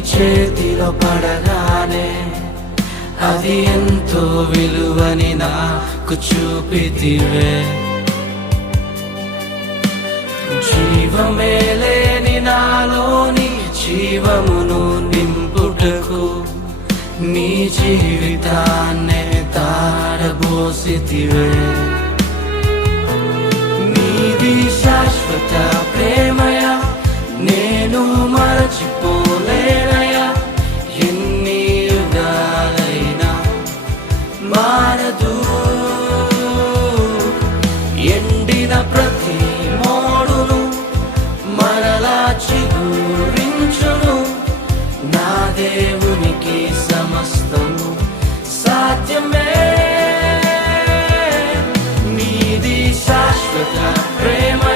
చేతిలో పడగానే అది ఎంతో విలువని నాకు చూపితివే. జీవమే లేని నాలోని జీవమును నింపుటకు నీ జీవితాన్నే తారబోసితివే. నీది శాశ్వత ప్రేమయ నేను మరచిపోలేనయా. ఎన్ని యుగాలైనా మారదు. ఎండిన ప్రతి మోడును మరలా చిగురించును. నా దేవునికి సమస్తము సాధ్యమే. నీది శాశ్వత ప్రేమ